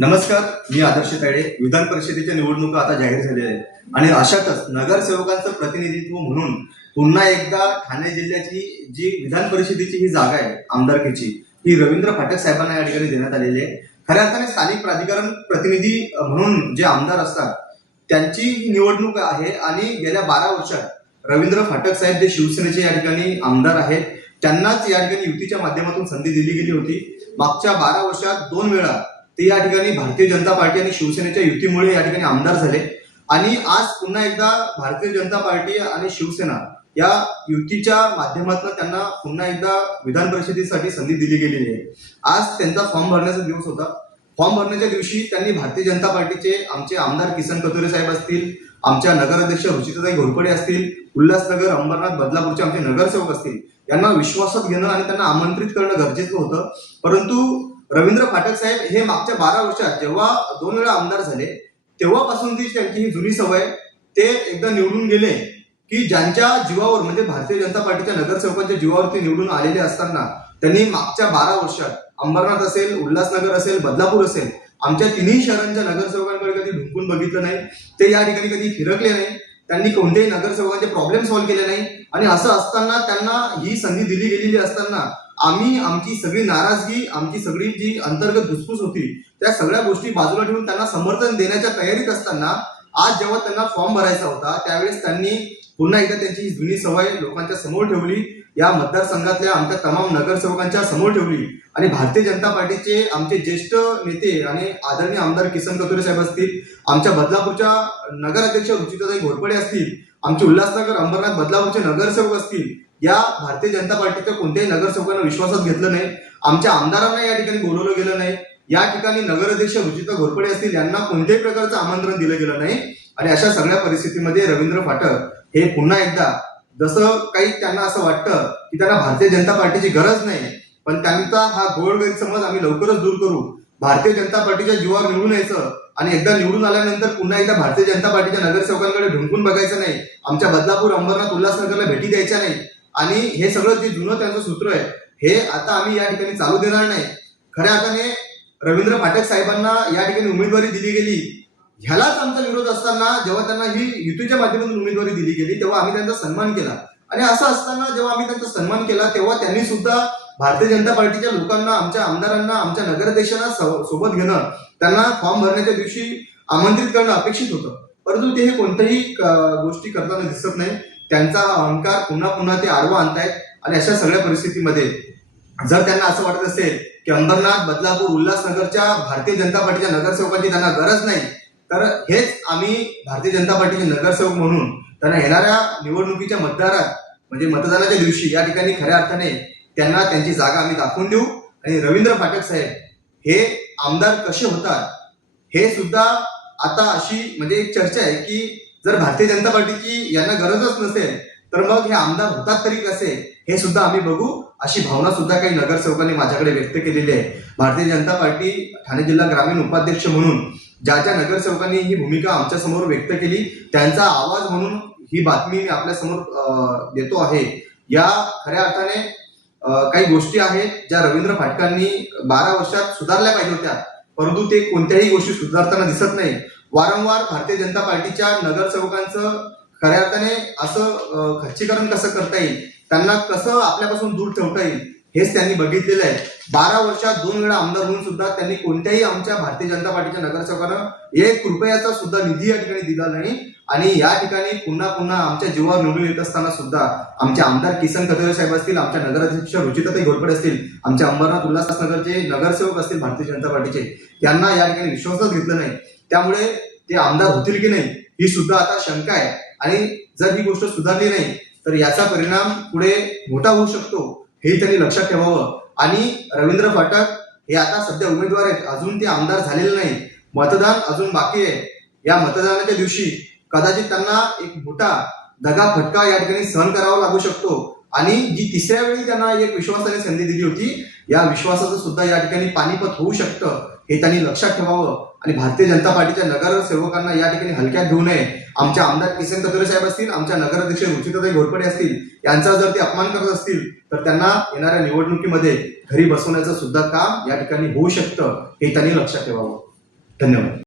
नमस्कार, मी आदर्श तायडे. विधान परिषदेच्या निवडणुका आता जाहीर झालेल्या आहेत आणि अशातच नगरसेवकांचं प्रतिनिधित्व म्हणून पुन्हा एकदा ठाणे जिल्ह्याची जी विधान परिषदेची ही जागा आहे आमदारकीची, ही रवींद्र फाटक साहेबांना या ठिकाणी देण्यात आलेली आहे. खऱ्या अर्थाने स्थानिक प्राधिकरण प्रतिनिधी म्हणून जे आमदार असतात त्यांची ही निवडणूक आहे आणि गेल्या 12 वर्षात रवींद्र फाटक साहेब जे शिवसेनेचे या ठिकाणी आमदार आहेत त्यांनाच या ठिकाणी युतीच्या माध्यमातून संधी दिली गेली होती. मागच्या 12 वर्षात 2 वेळा ते या ठिकाणी भारतीय जनता पार्टी आणि शिवसेनेच्या युतीमुळे या ठिकाणी आमदार झाले आणि आज पुन्हा एकदा भारतीय जनता पार्टी आणि शिवसेना या युतीच्या माध्यमातून त्यांना पुन्हा एकदा विधान परिषदेसाठी संधी दिली गेलेली आहे. आज त्यांचा फॉर्म भरण्याचा दिवस होता. फॉर्म भरण्याच्या दिवशी त्यांनी भारतीय जनता पार्टीचे आमचे आमदार किसन कथोरे साहेब असतील, आमच्या नगराध्यक्ष रुचिताताई घोरपडे असतील, उल्हासनगर अंबरनाथ बदलापूरचे आमचे नगरसेवक असतील, यांना विश्वासात घेणं आणि त्यांना आमंत्रित करणं गरजेचं होतं. परंतु रवींद्र फाटक साहेब हे मागच्या 12 वर्षात जेव्हा 2 वेळा आमदार झाले तेव्हापासून त्यांची ही जुनी सवय, ते एकदा निवडून गेले की ज्यांच्या जीवावर म्हणजे भारतीय जनता पार्टीच्या नगरसेवकांच्या जीवावर ते निवडून आलेले असताना त्यांनी मागच्या 12 वर्षात अंबरनाथ असेल, उल्हासनगर असेल, बदलापूर असेल, आमच्या तिन्ही शहरांच्या नगरसेवकांकडे कधी ढुंकून बघितलं नाही. ते या ठिकाणी कधी फिरकले नाही. त्यांनी कोणत्याही नगरसेवकांचे प्रॉब्लेम सॉल्व्ह केले नाही आणि असं असताना त्यांना ही संधी दिली गेलेली असताना आम्ही आमची सगळी नाराजगी, आमची सगळी जी अंतर्गत धुसफूस होती त्या सगळ्या गोष्टी बाजूला ठेवून त्यांना समर्थन देण्याच्या तयारीत असताना आज जेव्हा त्यांना फॉर्म भरायचा होता त्यावेळेस त्यांनी पुन्हा एकदा त्यांची ही जुनी सवय लोकांच्या समोर ठेवली, या मतदारसंघातल्या आमच्या तमाम नगरसेवकांच्या समोर ठेवली आणि भारतीय जनता पार्टीचे आमचे ज्येष्ठ नेते आणि आदरणीय आमदार किसन कथोरे साहेब असतील, आमच्या बदलापूरच्या नगराध्यक्ष रुचिताताई घोरपडे असतील, आमचे उल्हासनगर अंबरनाथ बदलापूरचे नगरसेवक असतील, या भारतीय जनता पार्टीच्या कोणत्याही नगरसेवकांना विश्वासात घेतलं नाही. आमच्या आमदारांना या ठिकाणी बोलवलं गेलं नाही. या ठिकाणी नगराध्यक्ष रुचिता घोरपडे असतील यांना कोणत्याही प्रकारचं आमंत्रण दिलं गेलं नाही आणि अशा सगळ्या परिस्थितीमध्ये रवींद्र फाटक हे पुन्हा एकदा जसं काही त्यांना असं वाटतं की त्यांना भारतीय जनता पार्टीची गरज नाही, पण त्यांचा हा घोळ गैरसमज आम्ही लवकरच दूर करू. भारतीय जनता पार्टीच्या जीवावर निवडून यायचं आणि एकदा निवडून आल्यानंतर पुन्हा एकदा भारतीय जनता पार्टीच्या नगरसेवकांकडे ढुंकून बघायचं नाही, आमच्या बदलापूर अंबरनाथ उल्हासनगरला भेटी द्यायच्या नाही आणि हे सगळं जे जुनं त्यांचं सूत्र आहे हे आता आम्ही या ठिकाणी चालू देणार नाही. खऱ्या अर्थाने रवींद्र फाटक साहेबांना या ठिकाणी उमेदवारी दिली गेली, ह्यालाच आमचा विरोध असताना जेव्हा त्यांना ही युतीच्या माध्यमातून उमेदवारी दिली गेली तेव्हा आम्ही त्यांचा सन्मान केला आणि असं असताना जेव्हा आम्ही त्यांचा सन्मान केला तेव्हा त्यांनी सुद्धा भारतीय जनता पार्टीच्या लोकांना, आमच्या आमदारांना, आमच्या नगराध्यक्षांना सोबत घेणं, त्यांना फॉर्म भरण्याच्या दिवशी आमंत्रित करणं अपेक्षित होतं. परंतु ते हे कोणत्याही गोष्टी करताना दिसत नाही. त्यांचा अहंकार पुन्हा पुन्हा ते आडवा आणतायत आणि अशा सगळ्या परिस्थितीमध्ये जर त्यांना असं वाटत असेल की अंबरनाथ, बदलापूर, उल्हासनगरच्या भारतीय जनता पार्टीच्या नगरसेवकांची त्यांना गरज नाही, तर हेच आम्ही भारतीय जनता पार्टीचे नगरसेवक म्हणून त्यांना येणाऱ्या निवडणुकीच्या म्हणजे मतदानाच्या दिवशी या ठिकाणी खऱ्या अर्थाने त्यांना त्यांची जागा आम्ही दाखवून देऊ आणि रवींद्र फाटक साहेब हे आमदार कसे होतात हे सुद्धा आता अशी म्हणजे एक चर्चा आहे की जर भारतीय जनता पार्टीची यांना गरजच नसेल तर मग हे आमदार होतात तरी कसे हे सुद्धा आम्ही बघू, अशी भावना सुद्धा काही नगरसेवकांनी माझ्याकडे व्यक्त केलेली आहे. भारतीय जनता पार्टी ठाणे जिल्हा ग्रामीण उपाध्यक्ष म्हणून ज्या ज्या नगरसेवकांनी ही भूमिका आमच्या समोर व्यक्त केली त्यांचा आवाज म्हणून ही बातमी मी आपल्या समोर देतो आहे. या खऱ्या अर्थाने काही गोष्टी आहेत ज्या रवींद्र फाटकांनी 12 वर्षात सुधारल्या पाहिजे होत्या, परंतु ते कोणत्याही गोष्टी सुधारताना दिसत नाही. वारंवार भारतीय जनता पार्टीच्या नगरसेवकांचं खऱ्या अर्थाने असं खच्चीकरण कसं करता येईल, त्यांना कसं आपल्यापासून दूर ठेवता येईल हेच त्यांनी बघितलेलं आहे. 12 वर्षात 2 वेळा आमदार होऊन सुद्धा त्यांनी कोणत्याही आमच्या भारतीय जनता पार्टीच्या नगरसेवकांना 1 रुपयाचा सुद्धा निधी या ठिकाणी दिला नाही आणि या ठिकाणी पुन्हा पुन्हा आमच्या जीवावर निवडून येत असताना सुद्धा आमचे आमदार किसन कथोरे साहेब असतील, आमच्या नगराध्यक्ष रुचिताताई घोरपडे असतील, आमचे अंबरनाथ उल्हासनगरचे नगरसेवक असतील भारतीय जनता पार्टीचे, यांना या ठिकाणी विश्वासात घेतलं नाही. त्यामुळे ते आमदार होतील की नाही ही सुद्धा आता शंका आहे आणि जर ही गोष्ट सुधारली नाही तर याचा परिणाम पुढे मोठा होऊ शकतो हे त्यांनी लक्षात ठेवावं. आणि रवींद्र फाटक हे आता सध्या उमेदवार आहेत, अजून ते आमदार झालेले नाही, मतदान अजून बाकी आहे. या मतदानाच्या दिवशी कदाचित त्यांना एक मोठा दगा फटका या ठिकाणी सहन करावा लागू शकतो आणि जी तिसऱ्या वेळी त्यांना एक विश्वासाने संधी दिली होती या विश्वासाचं सुद्धा या ठिकाणी पानिपत होऊ शकतं हे त्यांनी लक्षात ठेवावं आणि भारतीय जनता पार्टीच्या नगरसेवकांना या ठिकाणी हलक्यात घेऊ नये. आमच्या आमदार किसन कथोरे साहेब असतील, आमच्या नगराध्यक्ष रुचिताताई घोरपडे असतील, यांचा जर ते अपमान करत असतील तर त्यांना येणाऱ्या निवडणुकीमध्ये घरी बसवण्याचं सुद्धा काम या ठिकाणी होऊ शकतं हे त्यांनी लक्षात ठेवावं. धन्यवाद.